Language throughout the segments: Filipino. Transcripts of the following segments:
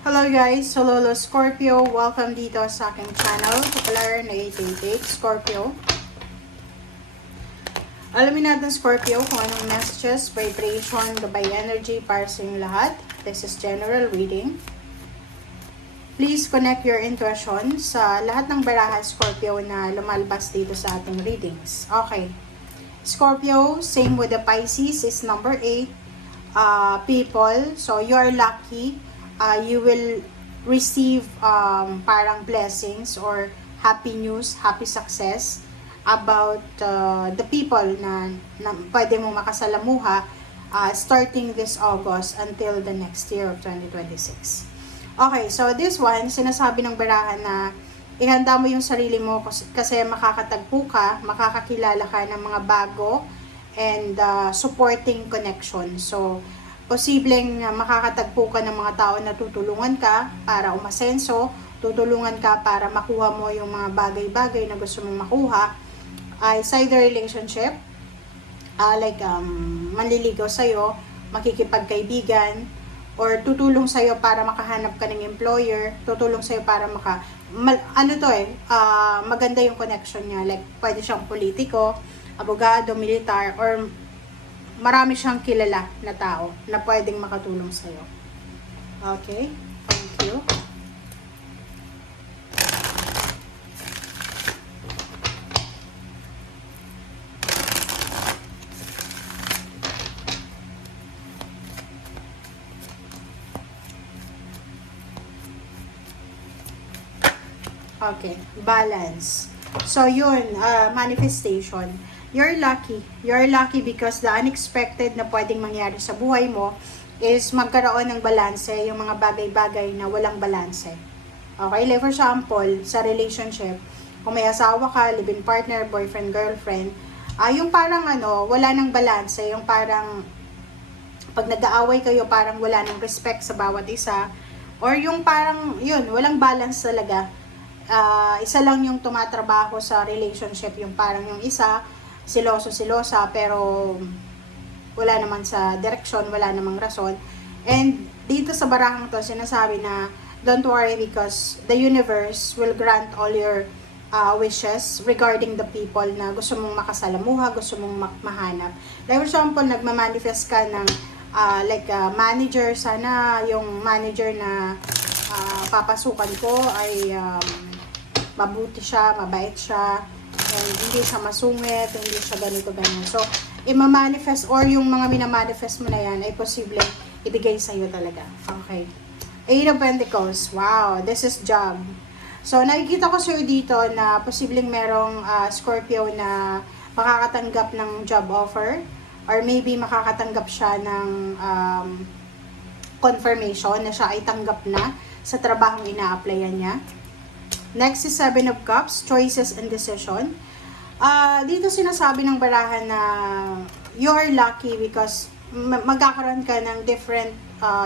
Hello guys, so Lolo Scorpio, welcome dito sa aking channel, popular na 888 Scorpio. Alamin natin Scorpio kung anong messages, vibration, gabay energy para sa inyong lahat. This is general reading. Please connect your intuition sa lahat ng barahan Scorpio na lumalabas dito sa ating readings. Okay. Scorpio, same with the Pisces, is number 8. People, so you are lucky. You will receive parang blessings or happy news, happy success about the people na pwede mo makasalamuha starting this August until the next year of 2026. Okay, so this one, sinasabi ng barahan na ihanda mo yung sarili mo kasi makakatagpo ka, makakakilala ka ng mga bago and supporting connection. So, posibleng makakatagpo ka ng mga tao na tutulungan ka para umasenso, tutulungan ka para makuha mo yung mga bagay-bagay na gusto mong makuha. It's either relationship, manliligaw sa'yo, makikipagkaibigan, or tutulong sa'yo para makahanap ka ng employer, tutulong sa'yo para maganda yung connection niya. Like, pwede siyang politiko, abogado, militar, or marami siyang kilala na tao na pwedeng makatulong sa'yo. Okay? Thank you. Okay. Balance. So, yun. Manifestation. You're lucky. You're lucky because the unexpected na pwedeng mangyari sa buhay mo is magkaroon ng balanse, yung mga bagay-bagay na walang balanse. Okay? Like for example, sa relationship, kung may asawa ka, live-in partner, boyfriend, girlfriend, yung parang wala nang balanse, yung parang pag nag-aaway kayo, parang wala nang respect sa bawat isa, or yung parang, yun, walang balance talaga. Isa lang yung tumatrabaho sa relationship, yung parang yung isa, silosa, pero wala naman sa direksyon, wala namang rason. And dito sa barahang to, sinasabi na, don't worry because the universe will grant all your wishes regarding the people na gusto mong makasalamuha, gusto mong mahanap. Like for example, nagmamanifest ka ng manager, sana yung manager na papasukan ko ay mabuti siya, mabait siya, and hindi siya masungit, hindi siya ganito-ganyan. So, i-manifest or yung mga minamanifest mo na yan ay posibleng ibigay sa'yo talaga. Okay. Eight of Pentacles. Wow, this is job. So, nakikita ko sa'yo dito na posibleng merong Scorpio na makakatanggap ng job offer or maybe makakatanggap siya ng confirmation na siya ay tanggap na sa trabahong ina-applyan niya. Next is Seven of Cups, choices and decision. Dito sinasabi ng barahan na you're lucky because magkakaroon ka ng different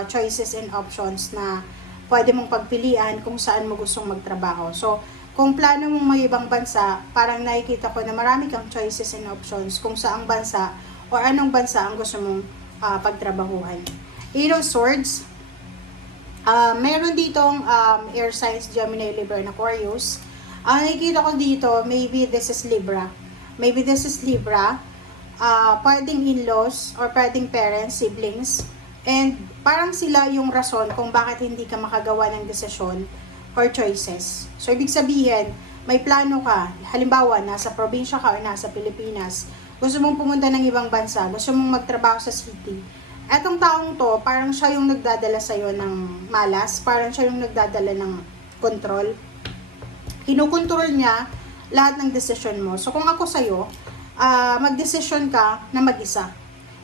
choices and options na pwede mong pagpilian kung saan mo gustong magtrabaho. So, kung plano mong may ibang bansa, parang nakikita ko na marami kang choices and options kung saang bansa o anong bansa ang gusto mong pagtrabahuhan. Eight of Swords. Meron ditong air signs, Gemini, Libra, and Aquarius. Nakikita ko dito, maybe this is Libra. Maybe this is Libra. Pwedeng in-laws or pwedeng parents, siblings. And parang sila yung rason kung bakit hindi ka makagawa ng desisyon or choices. So, ibig sabihin, may plano ka. Halimbawa, nasa probinsya ka o nasa Pilipinas. Gusto mong pumunta ng ibang bansa. Gusto mong magtrabaho sa city. Etong taong to, parang siya yung nagdadala sa'yo ng malas, parang siya yung nagdadala ng control. Kinukontrol niya lahat ng desisyon mo. So, kung ako sa'yo, magdesisyon ka na mag-isa.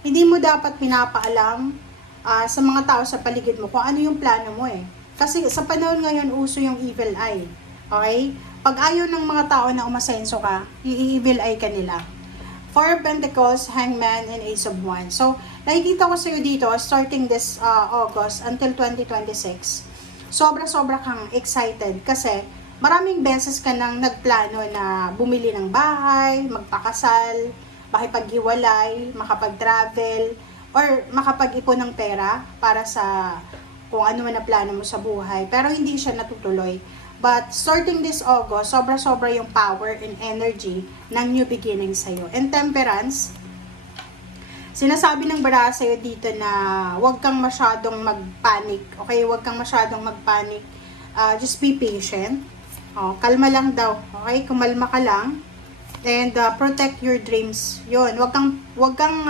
Hindi mo dapat pinapaalam sa mga tao sa paligid mo kung ano yung plano mo eh. Kasi sa panahon ngayon, uso yung evil eye. Okay? Pag ayaw ng mga tao na umasenso ka, i-evil eye ka nila. Four of Pentacles, Hangman, and Ace of Wands. So, nakikita ko sa'yo dito, starting this August until 2026, sobra-sobra kang excited kasi maraming beses ka nang nagplano na bumili ng bahay, magpakasal, makipaghiwalay, makapag-travel, or makapag-ipon ng pera para sa kung ano man na plano mo sa buhay. Pero hindi siya natutuloy. But starting this August, sobra-sobra yung power and energy ng new beginning sa'yo. And temperance, sinasabi ng baraha sa'yo dito na huwag kang masyadong mag-panic. Okay? Huwag kang masyadong mag-panic. Just be patient. Kalma lang daw. Okay? Kumalma ka lang. And protect your dreams. Yun. Huwag kang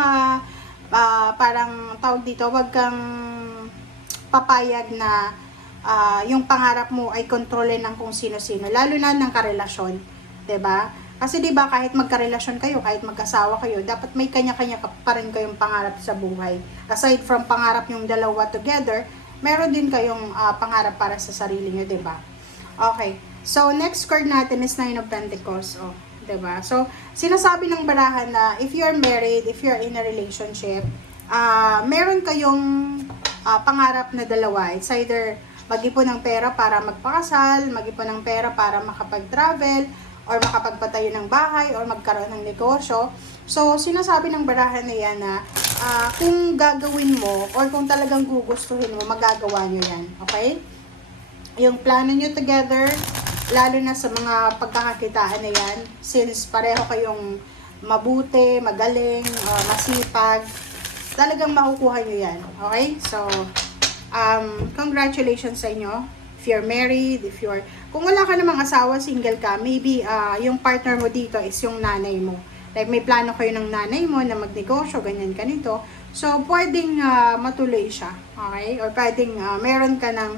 parang tawag dito, huwag kang papayag na yung pangarap mo ay kontrolin ng kung sino-sino, lalo na ng karelasyon, 'di ba? Kasi 'di ba kahit magkarelasyon kayo, kahit magkasawa kayo, dapat may kanya-kanya pa rin kayong pangarap sa buhay. Aside from pangarap yung dalawa together, meron din kayong pangarap para sa sarili niyo, 'di ba? Okay. So next card natin is Nine of Pentacles. 'Di ba? So sinasabi ng barahan na if you're married, if you're in a relationship, meron kayong pangarap na dalawa. It's either mag-ipon ng pera para magpakasal, mag-ipon ng pera para makapag-travel, or makapagpatayo ng bahay, or magkaroon ng negosyo. So, sinasabi ng barahan na yan na kung gagawin mo, or kung talagang gugustuhin mo, magagawa nyo yan. Okay? Yung plano nyo together, lalo na sa mga pagkakakitaan na yan, since pareho kayong mabuti, magaling, masipag, talagang makukuha nyo yan. Okay? So, congratulations sa inyo. If you're married, kung wala ka namang asawa, single ka, maybe yung partner mo dito is yung nanay mo. Like may plano kayo ng nanay mo na magnegosyo, ganyan ganito. So, pwedeng matuloy siya. Okay? Or pwedeng meron ka ng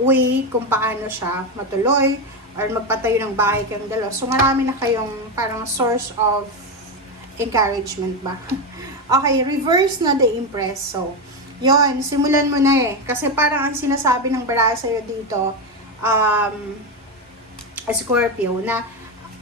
way kung paano siya matuloy or magpatayo ng bahay kayong dalawa. So, marami na kayong parang source of encouragement ba? Okay, reverse na the Empress. So, yon, simulan mo na eh. Kasi parang ang sinasabi ng baraha sa'yo dito, Scorpio, na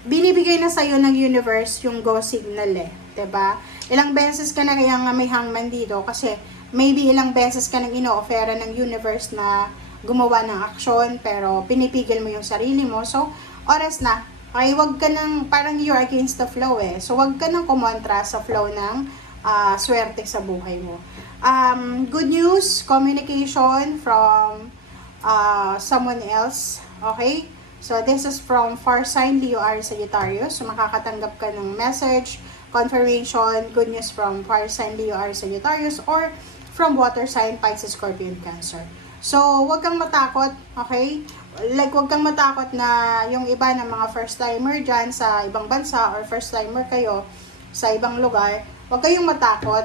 binibigay na sa'yo ng universe yung go signal eh. 'Di ba? Ilang beses ka na kaya nga may hangman dito kasi maybe ilang beses ka nang ino-offera ng universe na gumawa ng aksyon pero pinipigil mo yung sarili mo. So, oras na. Okay, wag ka nang, parang you're against the flow eh. So, wag ka nang kumontra sa flow ng swerte sa buhay mo. Good news, communication from someone else. Okay? So, this is from Fire Sign, Leo, Aries, Sagittarius. So, makakatanggap ka ng message, confirmation, good news from Fire Sign, Leo, Aries, Sagittarius, or from Water Sign, Pisces, Scorpio, and Cancer. So, wag kang matakot, okay? Like, wag kang matakot na yung iba ng mga first-timer dyan sa ibang bansa or first-timer kayo sa ibang lugar, wag kayong matakot.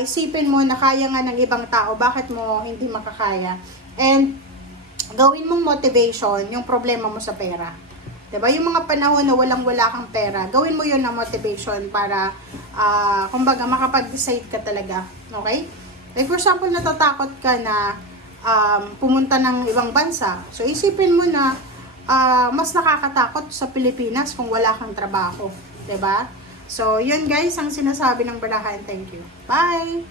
Isipin mo na kaya nga ng ibang tao, bakit mo hindi makakaya? And, gawin mong motivation yung problema mo sa pera. 'Di ba? Yung mga panahon na walang-wala kang pera, gawin mo yun na motivation para, kumbaga, makapag-decide ka talaga. Okay? Like, for example, natatakot ka na pumunta ng ibang bansa. So, isipin mo na mas nakakatakot sa Pilipinas kung wala kang trabaho. 'Di ba? So, yun guys, ang sinasabi ng barahan. Thank you. Bye!